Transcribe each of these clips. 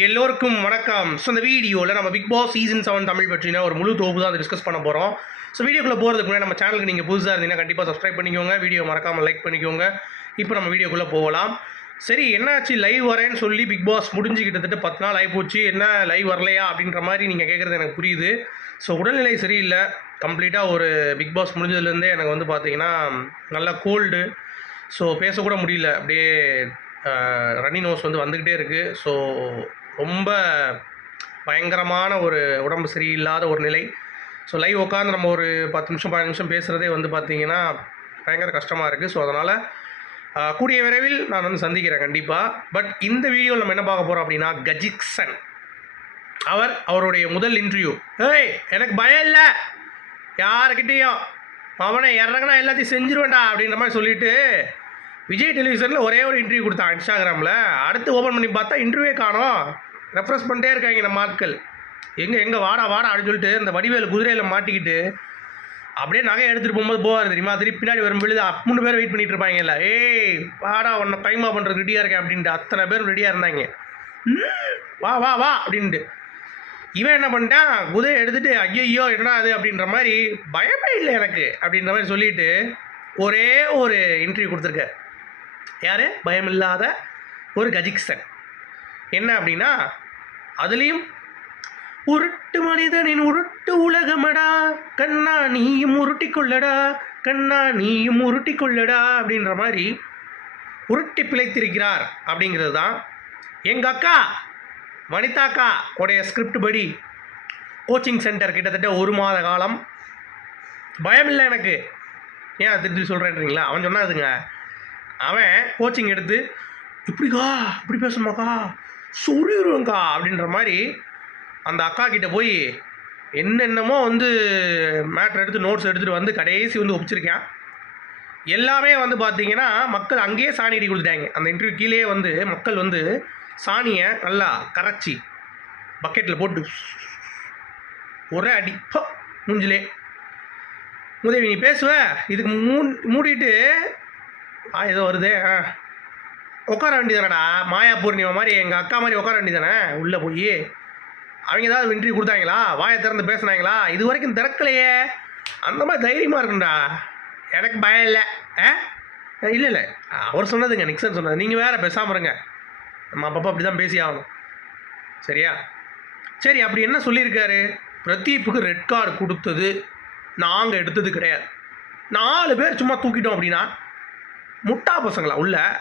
எல்லோருக்கும் வணக்கம். ஸோ இந்த வீடியோவில் நம்ம big boss season seven Tamil பற்றினா ஒரு முழு தொகுப்பு தான் டிஸ்கஸ் பண்ண போகிறோம் ஸோ வீடியோக்குள்ளே போகிறதுக்கு முன்னாடி நம்ம சேனலுக்கு நீங்கள் புதுசாக இருந்தீங்கன்னா கண்டிப்பாக சப்ஸ்கிரைப் பண்ணிக்கோங்க. வீடியோ மறக்காமல் லைக் பண்ணிக்கோங்க. இப்போ நம்ம வீடியோக்குள்ளே போகலாம். சரி என்னாச்சு? லைவ் வரேன்னு சொல்லி பிக் பாஸ் முடிஞ்சு கிட்டத்தட்ட பத்து நாள் ஆகிப்போச்சு என்ன லைவ் வரலையா அப்படின்ற மாதிரி நீங்கள் கேட்குறது எனக்கு புரியுது. ஸோ உடல்நிலை சரியில்லை. கம்ப்ளீட்டாக ஒரு பிக் பாஸ் முடிஞ்சதுலேருந்தே எனக்கு வந்து பார்த்தீங்கன்னா நல்லா கோல்டு ஸோ பேசக்கூட முடியல. அப்படியே ரன்னி நோஸ் வந்து வந்துக்கிட்டே இருக்குது ஸோ ரொம்ப பயங்கரமான ஒரு உடம்பு சரியில்லாத ஒரு நிலை. ஸோ லைவ் உட்காந்து நம்ம ஒரு பத்து நிமிஷம் பதினஞ்சு நிமிஷம் பேசுகிறதே வந்து பார்த்தீங்கன்னா பயங்கர கஷ்டமாக இருக்குது ஸோ அதனால் கூடிய விரைவில் நான் வந்து சந்திக்கிறேன் கண்டிப்பாக பட் இந்த வீடியோவில் நம்ம என்ன பார்க்க போகிறோம் அப்படின்னா கஜிக்சன். அவர் அவருடைய முதல் இன்டர்வியூ ஏய் எனக்கு பயம் இல்லை. யாருக்கிட்டேயும் அவனை இறங்கினா எல்லாத்தையும் செஞ்சிருவேன்டா அப்படின்ற மாதிரி சொல்லிட்டு விஜய் டெலிவிஷனில் ஒரே ஒரு இன்டர்வியூ கொடுத்தான் இன்ஸ்டாகிராமில் அடுத்து ஓப்பன் பண்ணி பார்த்தா இன்டர்வியூவே காணோம். ரெஃப்ரெஷ் பண்ணிட்டே இருக்காங்க நம்ம ஆட்கள் எங்கே எங்கே வாடா வாடா அப்படின்னு சொல்லிட்டு இந்த வடிவேல் குதிரையில் மாட்டிக்கிட்டு அப்படியே நகை எடுத்துகிட்டு போகும்போது போவார் தெரியுமா? திருப்பி பின்னாடி வரும் பொழுது மூணு பேர் வெயிட் பண்ணிட்டு இருப்பாங்கல்ல ஏய் வாடா உன்னை கைமா பண்ணுறது ரெடியாக இருக்கேன் அப்படின்ட்டு. அத்தனை பேர் ரெடியாக இருந்தாங்க. "ம், வா வா வா அப்படின்ட்டு. இவன் என்ன பண்ணிட்டான்? குதிரை எடுத்துட்டு ஐயோ என்னடா அது அப்படின்ற மாதிரி பயமே இல்லை எனக்கு அப்படின்ற மாதிரி சொல்லிட்டு ஒரே ஒரு இன்டர்வியூ கொடுத்துருக்க யார்? பயமில்லாத ஒரு கஜிக்சன். என்ன அப்படின்னா அதுலேயும் உருட்டு மனிதனின் உருட்டு உலகமடா கண்ணா நீயும் உருட்டி கொள்ளடா கண்ணா நீயும் உருட்டி கொள்ளடா அப்படின்ற மாதிரி உருட்டி பிழைத்திருக்கிறார் அப்படிங்கிறது தான் எங்கள் அக்கா வனிதாக்கா உடைய ஸ்கிரிப்ட் படி. கோச்சிங் சென்டர் கிட்டத்தட்ட ஒரு மாத காலம். பயம் இல்லை எனக்கு. ஏன் திருப்பி சொல்கிறேன்றீங்களா அவன் சொன்னாதுங்க. அவன் கோச்சிங் எடுத்து இப்படிக்கா இப்படி பேசுமாக்கா சொல்லிடுவேங்க்கா அப்படின்ற மாதிரி அந்த அக்கா கிட்டே போய் என்னென்னமோ வந்து மேட்ரு எடுத்து நோட்ஸ் எடுத்துகிட்டு வந்து கடைசி வந்து ஒப்பிச்சிருக்கேன். எல்லாமே வந்து பார்த்தீங்கன்னா மக்கள் அங்கேயே சாணி அடி கொடுத்துட்டாங்க. அந்த இன்டர்வியூ கீழே வந்து மக்கள் வந்து சாணியை நல்லா கரைச்சி பக்கெட்டில் போட்டு ஒரே அடி போ மூஞ்சிலே. உதவி நீ பேசுவ இதுக்கு மூ மூடிட்டு ஆ ஏதோ வருதே ஆ. உட்கார வேண்டியதானடா மாயா பூர்ணிமா மாதிரி எங்கள் அக்கா மாதிரி உட்கார வேண்டியதானே உள்ளே போய். அவங்க ஏதாவது இன்டர்வியூ கொடுத்தாங்களா? வாயை திறந்து பேசுனாங்களா? இது வரைக்கும் திறக்கலையே. அந்த மாதிரி தைரியமாக இருக்கும்டா எனக்கு பயம் இல்லை. ஆ? இல்லை இல்லை. அவர் சொன்னதுங்க நிக்சன் சொன்னது. நீங்கள் வேறு பேசாமல் இருங்க. நம்ம அப்பப்போ அப்படி தான் பேசி ஆகணும். சரியா? சரி அப்படி என்ன சொல்லியிருக்காரு? பிரதீப்புக்கு ரெட் கார்டு கொடுத்தது நாங்கள் எடுத்தது கிடையாது. நாலு பேர் சும்மா தூக்கிட்டோம் அப்படின்னா முட்டா பசங்களா உள்ள?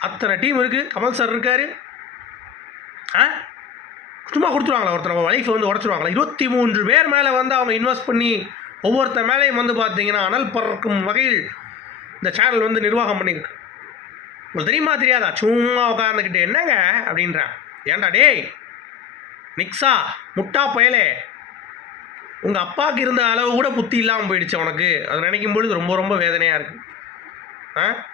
அத்தனை டீம் இருக்குது கமல் சார் இருக்கார். ஆ? சும்மா கொடுத்துருவாங்களா ஒருத்தர்? லைஃப் வந்து உடச்சிருவாங்களா? இருபத்தி மூன்று பேர் மேலே வந்து அவங்க இன்வெஸ்ட் பண்ணி ஒவ்வொருத்தர் மேலேயும் வந்து பார்த்தீங்கன்னா அனல் பறக்கும் வகையில் இந்த சேனல் வந்து நிர்வாகம் பண்ணியிருக்கு. உங்களுக்கு தெரியுமா தெரியாதா? சும்மா உட்காந்துக்கிட்டு என்னங்க? அப்படின்றான் ஏன்டா டேய் நிக்ஸா முட்டா பயலே. உங்கள் அப்பாவுக்கு இருந்த அளவு கூட புத்தி இல்லாமல் போயிடுச்சு உனக்கு. அதை நினைக்கும் பொழுது ரொம்ப ரொம்ப வேதனையாக இருக்குது ஆ?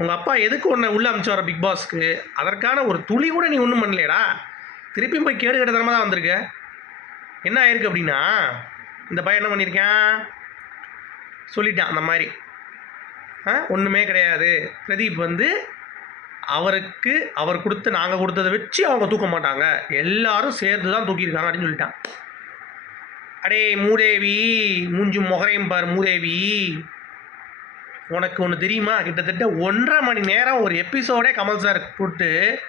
உங்கள் அப்பா எதுக்கு உன்னை உள்ளே அனுப்பிச்சு வர பிக் பாஸ்க்கு அதற்கான ஒரு துளி கூட நீ ஒன்றும் பண்ணலையடா. திருப்பியும் போய் கேடு கெட்டதனமாக தான் வந்திருக்க. என்ன ஆயிருக்கு அப்படின்னா இந்த பையன் என்ன பண்ணியிருக்கேன்? சொல்லிட்டான் அந்த மாதிரி. ஆ ஒன்றுமே கிடையாது. பிரதீப் வந்து அவருக்கு அவர் கொடுத்து நாங்கள் கொடுத்ததை வச்சு அவங்க தூக்க மாட்டாங்க. எல்லாரும் சேர்ந்து தான் தூக்கியிருக்காங்க அப்படின்னு சொல்லிட்டான். அடே மூதேவி மூஞ்சி முகரையும் பார் மூதேவி. உனக்கு ஒன்று தெரியுமா? கிட்டத்தட்ட ஒன்றரை மணி நேரம் ஒரு எபிசோடே கமல் சார் போட்டு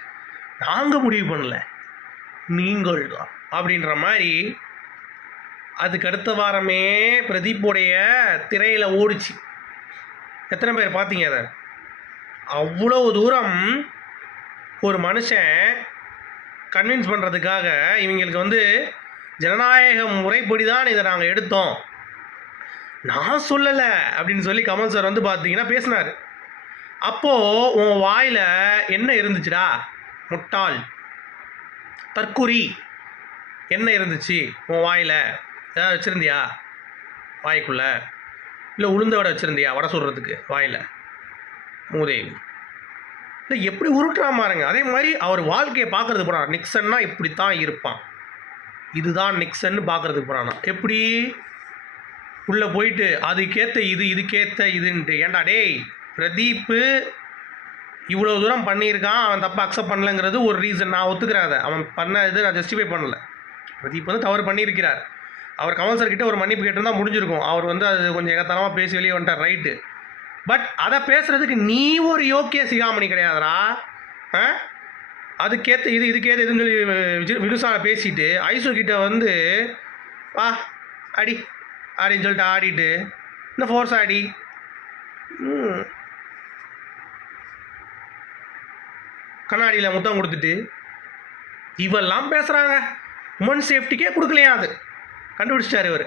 நாங்கள் முடிவு பண்ணல. நீங்கள் தான். அப்படின்ற மாதிரி அதுக்கு அடுத்த வாரமே பிரதீப்போடைய திரையில் ஓடிச்சு. எத்தனை பேர் பார்த்தீங்க அதை? அவ்வளோ தூரம் ஒரு மனுஷன் கன்வின்ஸ் பண்ணுறதுக்காக இவங்களுக்கு வந்து ஜனநாயக முறைப்படி தான் இதை நாங்கள் எடுத்தோம். நான் சொல்லலை அப்படின்னு சொல்லி கமல் சார் வந்து பார்த்தீங்கன்னா பேசினார். அப்போது உன் வாயில் என்ன இருந்துச்சுடா? முட்டாள். தற்குறி. என்ன இருந்துச்சு உன் வாயில்? ஏதாவது வச்சுருந்தியா? வாய்க்குள்ளே. இல்லை உளுந்த வடை வச்சுருந்தியா? வடை சுடுறதுக்கு வாயில். மூதேவி. இல்லை எப்படி உருட்டுறான் பாருங்க. அதே மாதிரி அவர் வாழ்க்கையை பார்க்குறது போகிறான் நிக்சன்னா இப்படி தான் இருப்பான். இதுதான் நிக்சன்னு பார்க்குறதுக்கு போகிறானா எப்படி? உள்ளே போயிட்டு அதுக்கேற்ற இது இதுக்கேற்ற இதுன்ட்டு ஏன்டா டேய் பிரதீப்பு இவ்வளோ தூரம் பண்ணியிருக்கான் அவன் தப்பாக அக்செப்ட் பண்ணலங்கிறது ஒரு ரீசன் நான் ஒத்துக்கிறேன் அதை. அவன் பண்ண இது நான் ஜஸ்டிஃபை பண்ணல. பிரதீப் வந்து தவறு பண்ணியிருக்கிறார். அவர் கமல் சார் ஒரு மன்னிப்பு கேட்டிருந்தா முடிஞ்சிருக்கும். அவர் வந்து அது கொஞ்சம் எகத்தனமாக பேசி வெளியே வந்துட்டார். ரைட்டு பட் அதை பேசுகிறதுக்கு நீ ஒரு யோக்கிய சிகாமணி கிடையாதுடா. ஆ? அதுக்கேற்ற இது இதுக்கேற்ற இதுன்னு சொல்லி விஜய் வினுசால பேசிட்டு ஐசு கிட்ட வந்து வா அடி. அப்படின்னு சொல்லிட்டு ஆடிட்டு இந்த ஃபோர்ஸ் ஆடி. கண்ணாடியில் முத்தம் கொடுத்துட்டு இவெல்லாம் பேசுகிறாங்க உமன் சேஃப்டிக்கே கொடுக்கலையா அது? கண்டுபிடிச்சிட்டார் இவர்.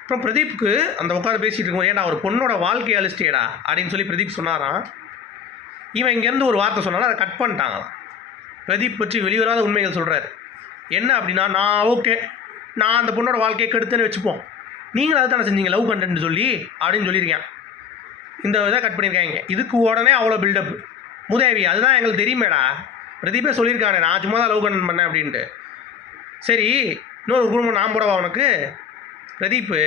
அப்புறம் பிரதீப்க்கு அந்த உட்காந்து பேசிகிட்டு இருக்கும் ஏன்டா ஒரு பொண்ணோட வாழ்க்கையை அழிச்சிட்டேடா அப்படின்னு சொல்லி பிரதீப் சொன்னாராம். இவன் இங்கேருந்து ஒரு வார்த்தை சொன்னாலும் அதை கட் பண்ணிட்டாங்களாம். பிரதீப் பற்றி வெளிவராத உண்மைகள் சொல்கிறாரு என்ன அப்படின்னா நான் ஓகே நான் அந்த பொண்ணோட வாழ்க்கையை கெடுத்துன்னு வச்சுப்போம். நீங்களும் அதை தானே செஞ்சீங்க லவ் கண்டென்ட் சொல்லி அப்படின்னு சொல்லியிருக்கேன். இந்த இதை கட் பண்ணியிருக்காங்க. இதுக்கு உடனே அவ்வளோ பில்டப் முதேவி அதுதான் எங்களுக்கு தெரியுமேடா. பிரதீபே சொல்லியிருக்கானே நான் சும்மா தான் லவ் கண்டென்ட் பண்ணேன் அப்படின்ட்டு. சரி இன்னொரு குடும்பம் நான் போடவா உனக்கு? பிரதீப்பு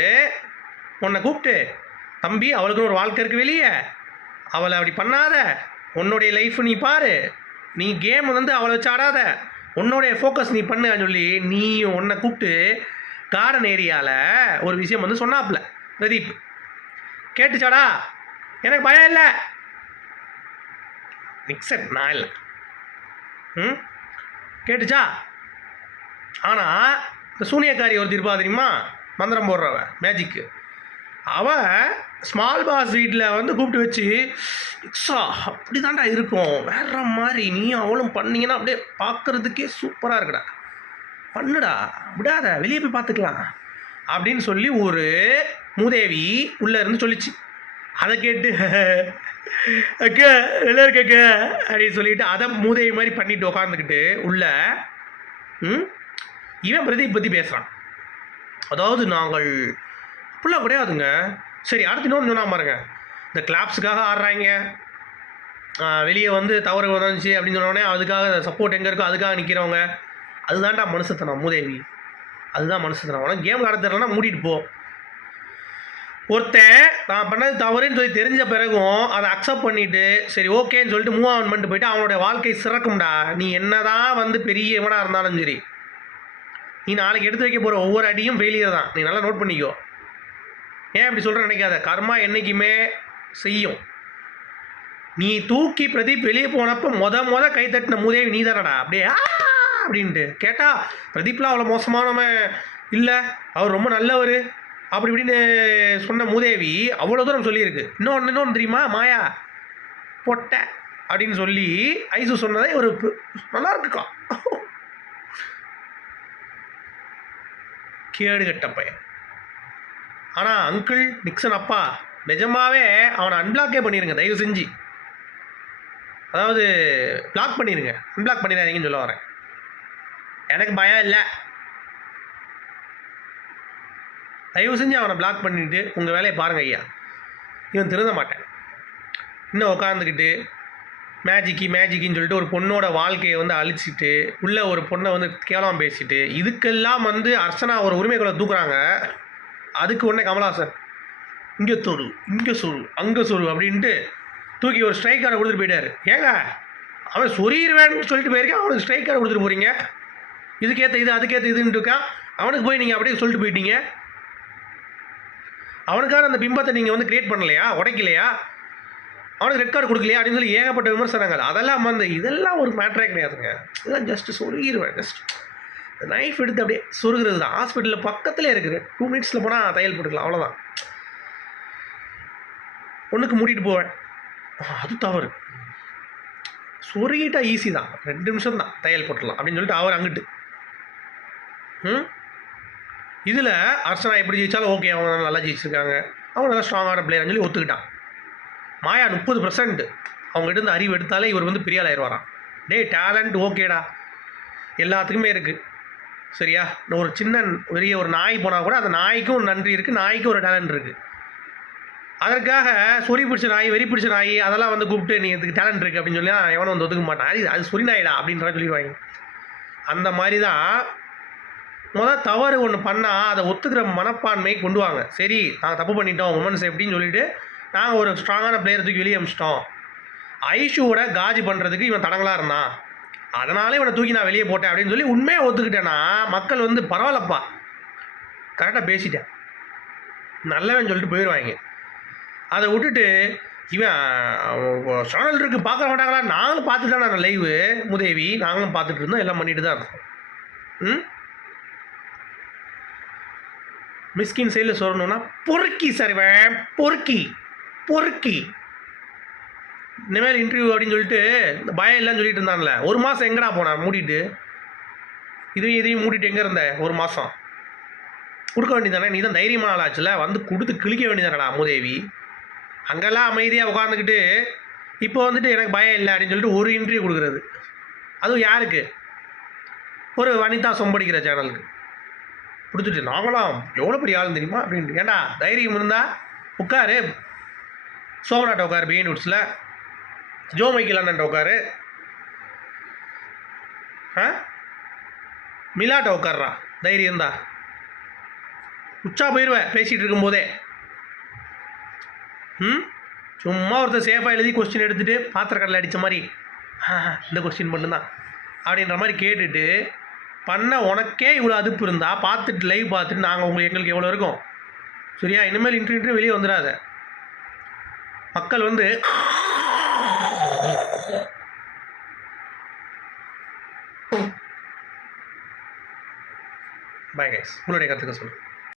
உன்னை கூப்பிட்டு தம்பி அவளுக்குன்னு ஒரு வாழ்க்கை இருக்கு வெளியே. அவளை அப்படி பண்ணாத. உன்னுடைய லைஃப் நீ பாரு. நீ கேம் வந்து அவளை வச்சு ஆடாத. உன்னுடைய ஃபோக்கஸ் நீ பண்ணுன்னு சொல்லி நீ உன்னை கூப்பிட்டு கார்டன் ஏரியாவில் ஒரு விஷயம் வந்து சொன்னாப்புல பிரதீப். கேட்டுச்சாடா? எனக்கு பயம் இல்லை. நிக்சன் நான் இல்லை. ம்? கேட்டுச்சா? ஆனால் இந்த சூனியக்காரி ஒரு இருப்பா தெரியுமா? மந்திரம் போடுறவ மேஜிக்கு அவ ஸ்மால் பாஸ் வீட்டில் வந்து கூப்பிட்டு வச்சு இக்ஸா அப்படி தாண்டா இருக்கும். வேற மாதிரி நீ அவளும் பண்ணீங்கன்னா அப்படியே பார்க்கறதுக்கே சூப்பராக இருக்குடா. பண்ணுடா விடாத வெளியே போய் பார்த்துக்கலாம். அப்படின்னு சொல்லி ஒரு மூதேவி உள்ளே இருந்து சொல்லிச்சு. அதை கேட்டு அக்கா நல்லா இருக்கு அப்படின்னு சொல்லிட்டு அதை மூதேவி மாதிரி பண்ணிட்டு உக்காந்துக்கிட்டு உள்ள ம் இவன் பிரதீப் பற்றி பேசுகிறான் அதாவது நாங்கள் அப்படிலாம் கிடையாதுங்க. சரி அடுத்து இன்னொன்று சொன்னால் பாருங்க. இந்த கிளாப்ஸுக்காக ஆடுறாங்க. வெளியே வந்து தவறு வந்துச்சு அப்படின்னு சொன்னோடனே அதுக்காக சப்போர்ட் எங்கே இருக்கோ அதுக்காக நிற்கிறவங்க அதுதான்டா மனுஷத்தனம் மூதேவி. அதுதான் மனுஷத்தனம். உனக்கு கேம் விளாட தெரியலனா மூடிட்டு போ. ஒருத்தன் நான் பண்ணது தவறுன்னு சொல்லி தெரிஞ்ச பிறகும் அதை அக்செப்ட் பண்ணிவிட்டு சரி ஓகேன்னு சொல்லிட்டு மூவ் ஆன் பண்ணிட்டு போயிட்டு அவனுடைய வாழ்க்கை சிறக்கும்டா. நீ என்னதான் வந்து பெரிய இவனா இருந்தாலும் சரி. நீ நாளைக்கு எடுத்து வைக்க போகிற ஒவ்வொரு அடியும் ஃபெயிலியர் தான். நீ நல்லா நோட் பண்ணிக்கோ. ஏன் அப்படி சொல்கிற நினைக்காத. கர்மா என்றைக்குமே செய்யும். நீ தூக்கி பிரதீப் வெளியே போனப்போ மொத மொத கை தட்டின மூதேவி நீ தானடா அப்படியே அப்படின்ட்டு கேட்டால் பிரதீப்லாம் அவ்வளோ மோசமானவன் இல்லை அவர் ரொம்ப நல்லவர் அப்படி இப்படின்னு சொன்ன மூதேவி அவ்வளோ தூரம் சொல்லியிருக்கு. இன்னொன்று இன்னொன்று தெரியுமா? மாயா பொட்டை அப்படின்னு சொல்லி ஐசு சொன்னதே ஒரு நல்லா இருக்குக்கா. கேடு கட்ட பையன். ஆனால் அங்கிள் நிக்சன் அப்பா நிஜமாவே அவனை அன்பிளாக்கே பண்ணிடுங்க தயவு செஞ்சு. அதாவது பிளாக் பண்ணிடுங்க அன்பிளாக் பண்ணிடாதீங்கன்னு சொல்ல வரேன். எனக்கு பயம் இல்லை. தயவு செஞ்சு அவனை பிளாக் பண்ணிட்டு உங்கள் வேலையை பாருங்க ஐயா. இவன் திருந்த மாட்டேன். இன்னும் உட்காந்துக்கிட்டு மேஜிக்கு மேஜிக்குன்னு சொல்லிட்டு ஒரு பொண்ணோட வாழ்க்கையை வந்து அழிச்சிட்டு உள்ளே ஒரு பொண்ணை வந்து கேவலமாக பேசிட்டு இதுக்கெல்லாம் வந்து அர்ச்சனா ஒரு உரிமைகளை தூக்குறாங்க. அதுக்கு உடனே கமலாசன் இங்கே தொடு இங்கே சொரு அங்கே சொரு அப்படின்ட்டு தூக்கி ஒரு ஸ்ட்ரைக் கார்டை கொடுத்துட்டு போயிட்டார். ஏங்க அவன் சொறிடுவேன்னு சொல்லிட்டு போயிருக்கேன் அவனுக்கு ஸ்ட்ரைக் கார்டை கொடுத்துட்டு போகிறீங்க இதுக்கேற்ற இது அதுக்கேற்ற இதுன்ட்டு இருக்கான் அவனுக்கு போய் நீங்கள் அப்படியே சொல்லிட்டு போயிட்டீங்க. அவனுக்கான அந்த பிம்பத்தை நீங்கள் வந்து கிரியேட் பண்ணலையா? உடைக்கலையா? அவனுக்கு ரெட் கார்டு கொடுக்கலையா? அப்படின்னு சொல்லி ஏகப்பட்ட விமர்சனங்கள். அதெல்லாம் வந்து இதெல்லாம் ஒரு மேட்ரே கிடையாதுங்க. இதெல்லாம் ஜஸ்ட் சொருகிடுவேன் ஜஸ்ட் நைஃப் எடுத்து அப்படியே சொருகிறது தான். ஹாஸ்பிட்டலில் பக்கத்தில் இருக்குது. டூ மினிட்ஸில் போனால் தையல் போட்டுக்கலாம் அவ்வளோதான் ஒன்றுக்கு மூடிட்டு போவேன். அது தவறு. சொருகிட்டா ஈஸி தான். ரெண்டு நிமிஷம் தான் தையல் போட்டுடலாம் அப்படின்னு சொல்லிட்டு அவர் அங்கிட்டு இதில் அர்ச்சனா எப்படி ஜெயிச்சாலும் ஓகே அவங்க நல்லா ஜெயிச்சிருக்காங்க. அவங்க நல்லா ஸ்ட்ராங்கான பிளேயர்னு சொல்லி ஒத்துக்கிட்டான். மாயா முப்பது பர்சன்ட் அவங்ககிட்ட இருந்து அறிவு எடுத்தாலே இவர் வந்து பெரிய ஆள் ஆயிடுவாராம் டே டேலண்ட் ஓகேடா எல்லாத்துக்குமே இருக்குது சரியா? இந்த ஒரு சின்ன பெரிய ஒரு நாய் போனால் கூட அந்த நாய்க்கும் ஒரு நன்றி இருக்குது நாய்க்கும் ஒரு டேலண்ட் இருக்குது அதற்காக சொறி பிடிச்ச நாய் வெறி பிடிச்ச நாய் அதெல்லாம் வந்து கூப்பிட்டு நீ இதுக்கு டேலண்ட் இருக்குது அப்படின்னு சொல்லி எவனும் வந்து ஒத்துக்க மாட்டான். அது அது சொறி நாயிடா அப்படின்ற சொல்லிடுவாங்க. அந்த மாதிரி தான் முதல் தவறு ஒன்று பண்ணால் அதை ஒத்துக்கிற மனப்பான்மை கொண்டு வாங்க. சரி நாங்கள் தப்பு பண்ணிட்டோம் உமன் சேஃப்டின்னு சொல்லிட்டு நாங்கள் ஒரு ஸ்ட்ராங்கான பிளேயர் தூக்கி வெளியே அமிச்சிட்டோம். ஐஷுவோட காஜி பண்ணுறதுக்கு இவன் தடங்களாக இருந்தான். அதனாலே இவனை தூக்கி நான் வெளியே போட்டேன் அப்படின்னு சொல்லி உண்மையாக ஒத்துக்கிட்டேன்னா மக்கள் வந்து பரவாயில்லப்பா. கரெக்டாக பேசிட்டேன். நல்லவன் சொல்லிட்டு போயிடுவாங்க அதை விட்டுட்டு இவன் சேனல் இருக்குது பார்க்க மாட்டாங்களா நாங்களும் பார்த்துட்டு தான் லைவு முதேவி நாங்களும் பார்த்துட்டு இருந்தோம் எல்லாம் பண்ணிட்டு தான் இருக்கோம் ம்? மிஸ்கின் சைடில் சொல்லணும்னா பொறுக்கி சரிவேன் பொறுக்கி பொறுக்கி. இனிமேல் இன்டர்வியூ அப்படின்னு சொல்லிட்டு இந்த பயம் இல்லைன்னு சொல்லிட்டு இருந்தான்ல. ஒரு மாதம் எங்கடா போனான் மூடிட்டு. இதையும் இதையும் மூடிட்டு எங்கே இருந்த? ஒரு மாதம் கொடுக்க வேண்டியதானே நீ தான் தைரியமான ஆளாச்சுல. வந்து கொடுத்து கிழிக்க வேண்டியதானடா அமுதேவி? அங்கெல்லாம் அமைதியாக உட்காந்துக்கிட்டு இப்போ வந்துட்டு எனக்கு பயம் இல்லை அப்படின்னு சொல்லிட்டு ஒரு இன்டர்வியூ கொடுக்குறது. அதுவும் யாருக்கு? ஒரு வனிதா சொம்படிக்கிற சேனலுக்கு கொடுத்துட்டு நாங்களாம் எவ்வளோ பெரிய ஆள் தெரியுமா? அப்படின்ட்டு ஏன்டா தைரியம் இருந்தால் உட்காரு. சோமநாட்ட உட்காரு பிஎன் உட்ஸில் ஜோ மைக்கேல் அண்ணன்ட்ட உட்காரு. ஆ? மிலாட்ட உட்கார்றா தைரியம் தான் உச்சா போயிடுவேன் பேசிகிட்டு இருக்கும்போதே ம்? சும்மா ஒருத்தர் சேஃபாக எழுதி கொஸ்டின் எடுத்துகிட்டு பாத்திரக்கடலை அடித்த மாதிரி இந்த கொஸ்டின் மட்டும்தான். அப்படின்ற மாதிரி கேட்டுட்டு பண்ண உனக்கே இவ்வளோ அதுப்பு இருந்தால் பார்த்துட்டு லைவ் பார்த்துட்டு நாங்கள் உங்களுக்கு எங்களுக்கு எவ்வளோ இருக்கும்? சரியா? இனிமேல் இன்ட்ரு இன்ட்ரி வெளியே வந்துடாத. மக்கள் வந்து பாய் கைஸ் உங்களுடைய கருத்துக்க சொல்லுங்கள்